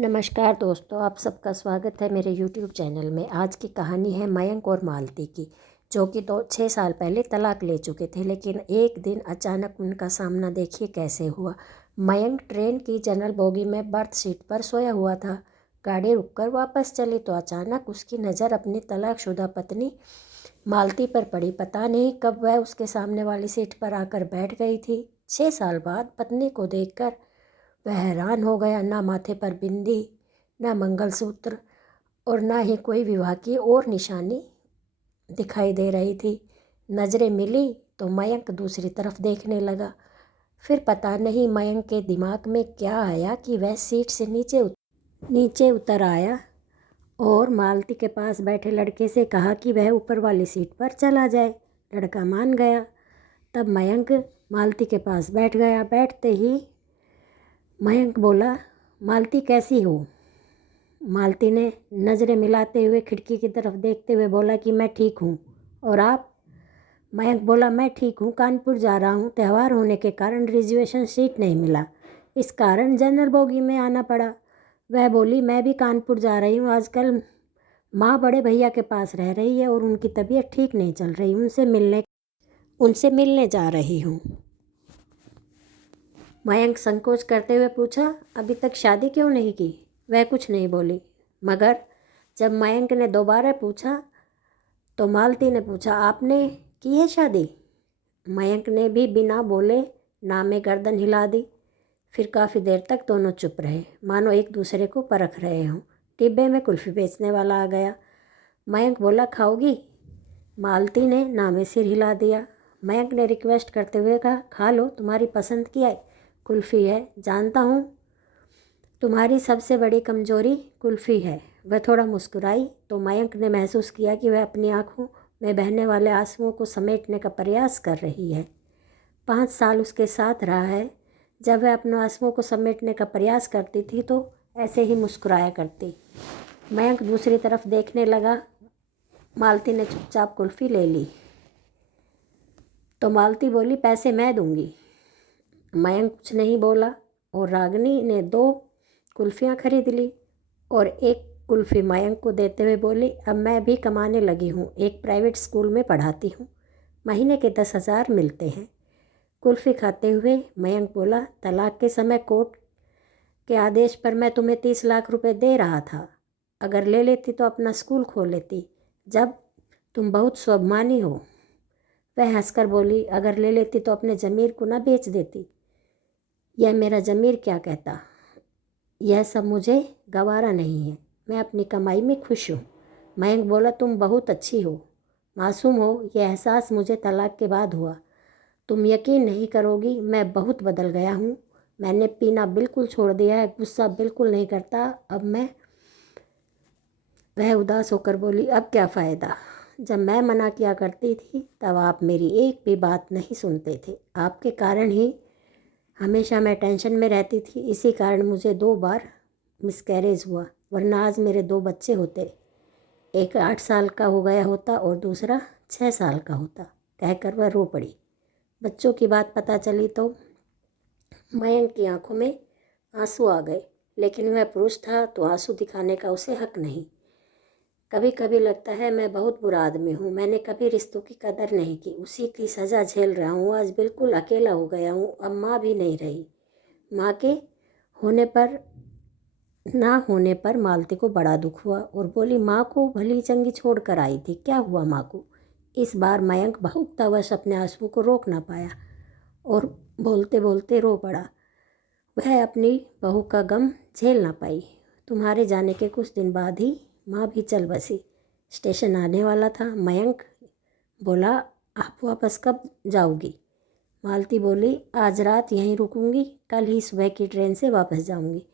नमस्कार दोस्तों, आप सबका स्वागत है मेरे YouTube चैनल में। आज की कहानी है मयंक और मालती की, जो कि 6 साल पहले तलाक ले चुके थे। लेकिन एक दिन अचानक उनका सामना देखिए कैसे हुआ। मयंक ट्रेन की जनरल बोगी में बर्थ सीट पर सोया हुआ था। गाड़ी रुककर वापस चली तो अचानक उसकी नज़र अपनी तलाकशुदा पत्नी मालती पर पड़ी। पता नहीं कब वह उसके सामने वाली सीट पर आकर बैठ गई थी। 6 साल बाद पत्नी को देखकर वह हैरान हो गया। ना माथे पर बिंदी, ना मंगलसूत्र और ना ही कोई विवाह की और निशानी दिखाई दे रही थी। नज़रें मिली तो मयंक दूसरी तरफ देखने लगा। फिर पता नहीं मयंक के दिमाग में क्या आया कि वह सीट से नीचे उतर आया और मालती के पास बैठे लड़के से कहा कि वह ऊपर वाली सीट पर चला जाए। लड़का मान गया। तब मयंक मालती के पास बैठ गया। बैठते ही मयंक बोला, मालती कैसी हो? मालती ने नज़रें मिलाते हुए खिड़की की तरफ देखते हुए बोला कि मैं ठीक हूँ। और आप? मयंक बोला, मैं ठीक हूँ, कानपुर जा रहा हूँ। त्यौहार होने के कारण रिजर्वेशन सीट नहीं मिला, इस कारण जनरल बोगी में आना पड़ा। वह बोली, मैं भी कानपुर जा रही हूँ। आजकल माँ बड़े भैया के पास रह रही है और उनकी तबीयत ठीक नहीं चल रही। उनसे मिलने जा रही हूँ। मयंक संकोच करते हुए पूछा, अभी तक शादी क्यों नहीं की? वह कुछ नहीं बोली। मगर जब मयंक ने दोबारा पूछा तो मालती ने पूछा, आपने की है शादी? मयंक ने भी बिना बोले ना में गर्दन हिला दी। फिर काफ़ी देर तक दोनों चुप रहे, मानो एक दूसरे को परख रहे हों। डिब्बे में कुल्फ़ी बेचने वाला आ गया। मयंक बोला, खाओगी? मालती ने ना में सिर हिला दिया। मयंक ने रिक्वेस्ट करते हुए कहा, खा लो, तुम्हारी पसंद की है कुल्फ़ी है। जानता हूँ तुम्हारी सबसे बड़ी कमज़ोरी कुल्फ़ी है। वह थोड़ा मुस्कुराई तो मयंक ने महसूस किया कि वह अपनी आंखों में बहने वाले आंसुओं को समेटने का प्रयास कर रही है। 5 साल उसके साथ रहा है। जब वह अपने आंसुओं को समेटने का प्रयास करती थी तो ऐसे ही मुस्कुराया करती। मयंक दूसरी तरफ देखने लगा। मालती ने चुपचाप कुल्फ़ी ले ली तो मालती बोली, पैसे मैं दूंगी। मयंक कुछ नहीं बोला और रागिनी ने 2 कुल्फ़ियाँ खरीद ली और एक कुल्फ़ी मयंक को देते हुए बोली, अब मैं भी कमाने लगी हूँ, एक प्राइवेट स्कूल में पढ़ाती हूँ, महीने के 10,000 मिलते हैं। कुल्फ़ी खाते हुए मयंक बोला, तलाक के समय कोर्ट के आदेश पर मैं तुम्हें 30 लाख रुपए दे रहा था। अगर ले लेती तो अपना स्कूल खोल लेती, जब तुम बहुत स्वाभिमानी हो। वह हंसकर बोली, अगर ले लेती तो अपने ज़मीर को ना बेच देती। यह मेरा ज़मीर क्या कहता? यह सब मुझे गवारा नहीं है, मैं अपनी कमाई में खुश हूँ। मयंक बोला, तुम बहुत अच्छी हो, मासूम हो। यह एहसास मुझे तलाक के बाद हुआ। तुम यकीन नहीं करोगी, मैं बहुत बदल गया हूँ। मैंने पीना बिल्कुल छोड़ दिया है, गुस्सा बिल्कुल नहीं करता अब मैं। वह उदास होकर बोली, अब क्या फ़ायदा? जब मैं मना किया करती थी तब आप मेरी एक भी बात नहीं सुनते थे। आपके कारण ही हमेशा मैं टेंशन में रहती थी। इसी कारण मुझे 2 बार मिसकैरेज हुआ, वरना आज मेरे 2 बच्चे होते। एक 8 साल का हो गया होता और दूसरा 6 साल का होता। कहकर वह रो पड़ी। बच्चों की बात पता चली तो मयंक की आंखों में आंसू आ गए, लेकिन वह पुरुष था तो आंसू दिखाने का उसे हक नहीं। कभी कभी लगता है मैं बहुत बुरा आदमी हूँ। मैंने कभी रिश्तों की कदर नहीं की, उसी की सज़ा झेल रहा हूँ। आज बिल्कुल अकेला हो गया हूँ। अब माँ भी नहीं रही। माँ के ना होने पर मालती को बड़ा दुख हुआ और बोली, माँ को भली चंगी छोड़ कर आई थी, क्या हुआ माँ को? इस बार मयंक बहुतावश अपने आंसुओं को रोक ना पाया और बोलते बोलते रो पड़ा। वह अपनी बहू का गम झेल ना पाई। तुम्हारे जाने के कुछ दिन बाद ही माँ भी चल बसी। स्टेशन आने वाला था। मयंक बोला, आप वापस कब जाओगी? मालती बोली, आज रात यहीं रुकूंगी, कल ही सुबह की ट्रेन से वापस जाऊंगी।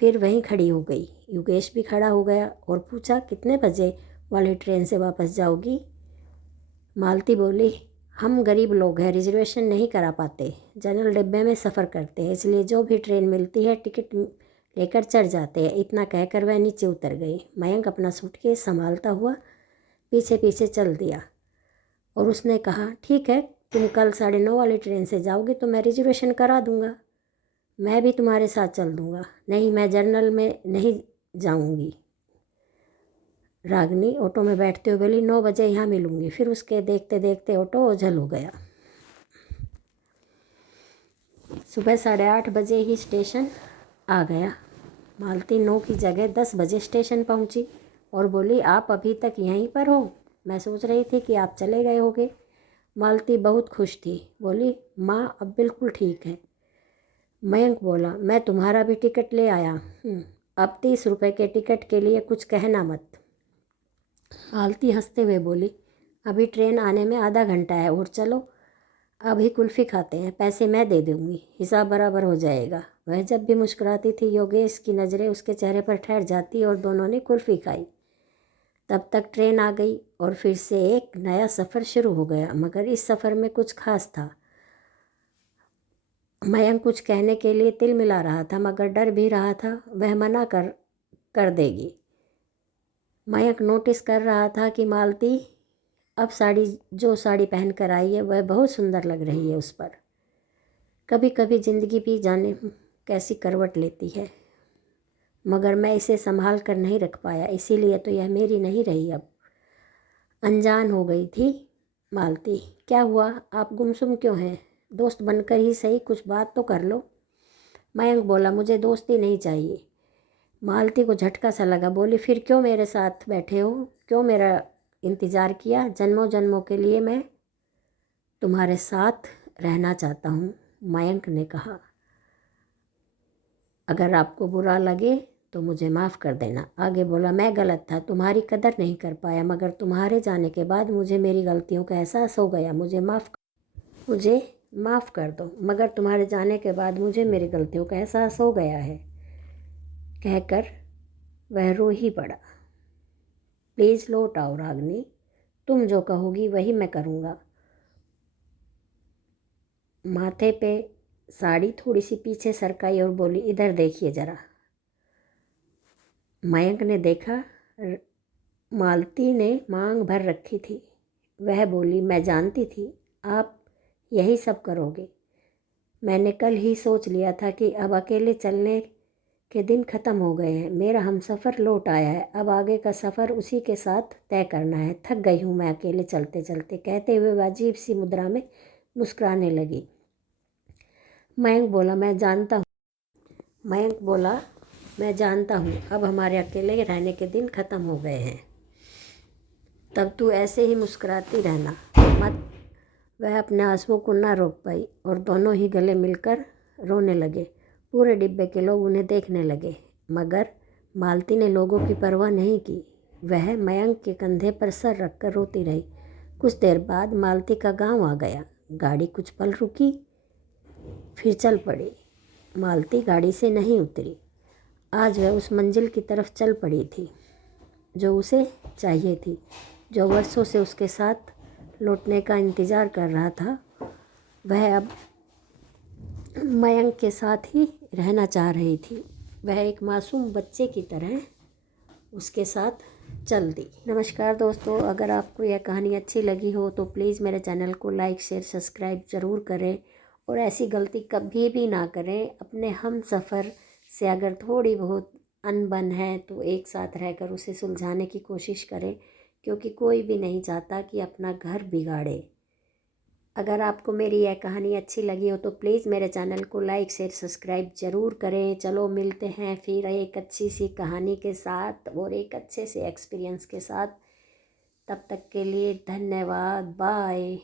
फिर वहीं खड़ी हो गई। योगेश भी खड़ा हो गया और पूछा, कितने बजे वाली ट्रेन से वापस जाओगी? मालती बोली, हम गरीब लोग हैं, रिजर्वेशन नहीं करा पाते, जनरल डिब्बे में सफ़र करते हैं, इसलिए जो भी ट्रेन मिलती है टिकट लेकर चढ़ जाते हैं। इतना कहकर वह नीचे उतर गई। मयंक अपना सूटकेस संभालता हुआ पीछे पीछे चल दिया और उसने कहा, ठीक है, तुम कल 9:30 वाली ट्रेन से जाओगी तो मैं रिजर्वेशन करा दूंगा। मैं भी तुम्हारे साथ चल दूँगा। नहीं, मैं जर्नल में नहीं जाऊँगी। रागिनी ऑटो में बैठते हुए बोली, 9 बजे यहाँ मिलूँगी। फिर उसके देखते देखते ऑटो ओझल हो गया। सुबह 8:30 बजे ही स्टेशन आ गया। मालती 9 की जगह 10 बजे स्टेशन पहुंची और बोली, आप अभी तक यहीं पर हो? मैं सोच रही थी कि आप चले गए होगे। मालती बहुत खुश थी, बोली, माँ अब बिल्कुल ठीक है। मयंक बोला, मैं तुम्हारा भी टिकट ले आया हूँ। अब 30 रुपये के टिकट के लिए कुछ कहना मत। मालती हंसते हुए बोली, अभी ट्रेन आने में आधा घंटा है और चलो अभी कुल्फ़ी खाते हैं, पैसे मैं दे दूँगी, हिसाब बराबर हो जाएगा। वह जब भी मुस्कुराती थी योगेश की नज़रें उसके चेहरे पर ठहर जाती और दोनों ने कुल्फ़ी खाई। तब तक ट्रेन आ गई और फिर से एक नया सफ़र शुरू हो गया, मगर इस सफ़र में कुछ खास था। मयंक कुछ कहने के लिए तिल मिला रहा था, मगर डर भी रहा था वह मना कर देगी। मयंक नोटिस कर रहा था कि मालती अब जो साड़ी पहन कर आई है वह बहुत सुंदर लग रही है उस पर। कभी कभी ज़िंदगी भी जाने कैसी करवट लेती है, मगर मैं इसे संभाल कर नहीं रख पाया, इसीलिए तो यह मेरी नहीं रही। अब अनजान हो गई थी। मालती, क्या हुआ? आप गुमसुम क्यों हैं? दोस्त बनकर ही सही कुछ बात तो कर लो। मयंक बोला, मुझे दोस्ती नहीं चाहिए। मालती को झटका सा लगा, बोली, फिर क्यों मेरे साथ बैठे हो? क्यों मेरा इंतज़ार किया? जन्मों जन्मों के लिए मैं तुम्हारे साथ रहना चाहता हूँ, मयंक ने कहा। अगर आपको बुरा लगे तो मुझे माफ़ कर देना। आगे बोला, मैं गलत था, तुम्हारी कदर नहीं कर पाया, मगर तुम्हारे जाने के बाद मुझे मेरी गलतियों का एहसास हो गया। मुझे माफ़ कर दो। मगर तुम्हारे जाने के बाद मुझे मेरी गलतियों का एहसास हो गया है, कहकर वह रो ही पड़ा। प्लीज़ लौट आओ रागिनी, तुम जो कहोगी वही मैं करूँगा। माथे पे साड़ी थोड़ी सी पीछे सरकाई और बोली, इधर देखिए ज़रा। मयंक ने देखा। मालती ने मांग भर रखी थी। वह बोली, मैं जानती थी आप यही सब करोगे। मैंने कल ही सोच लिया था कि अब अकेले चलने के दिन ख़त्म हो गए हैं। मेरा हमसफ़र लौट आया है, अब आगे का सफ़र उसी के साथ तय करना है। थक गई हूँ मैं अकेले चलते चलते, कहते हुए वह अजीब सी मुद्रा में मुस्कुराने लगी। मयंक बोला, मैं जानता हूँ अब हमारे अकेले रहने के दिन ख़त्म हो गए हैं। तब तू ऐसे ही मुस्कुराती रहना मत। वह अपने आंसुओं को ना रोक पाई और दोनों ही गले मिलकर रोने लगे। पूरे डिब्बे के लोग उन्हें देखने लगे, मगर मालती ने लोगों की परवाह नहीं की। वह मयंक के कंधे पर सर रखकर रोती रही। कुछ देर बाद मालती का गांव आ गया। गाड़ी कुछ पल रुकी, फिर चल पड़ी। मालती गाड़ी से नहीं उतरी। आज वह उस मंजिल की तरफ चल पड़ी थी जो उसे चाहिए थी, जो वर्षों से उसके साथ लौटने का इंतज़ार कर रहा था। वह अब मयंक के साथ ही रहना चाह रही थी। वह एक मासूम बच्चे की तरह उसके साथ चल दी। नमस्कार दोस्तों, अगर आपको यह कहानी अच्छी लगी हो तो प्लीज़ मेरे चैनल को लाइक शेयर सब्सक्राइब ज़रूर करें और ऐसी गलती कभी भी ना करें। अपने हम सफ़र से अगर थोड़ी बहुत अनबन है तो एक साथ रहकर उसे सुलझाने की कोशिश करें, क्योंकि कोई भी नहीं चाहता कि अपना घर बिगाड़े। अगर आपको मेरी यह कहानी अच्छी लगी हो तो प्लीज़ मेरे चैनल को लाइक शेयर सब्सक्राइब ज़रूर करें। चलो मिलते हैं फिर एक अच्छी सी कहानी के साथ और एक अच्छे से एक्सपीरियंस के साथ। तब तक के लिए धन्यवाद। बाय।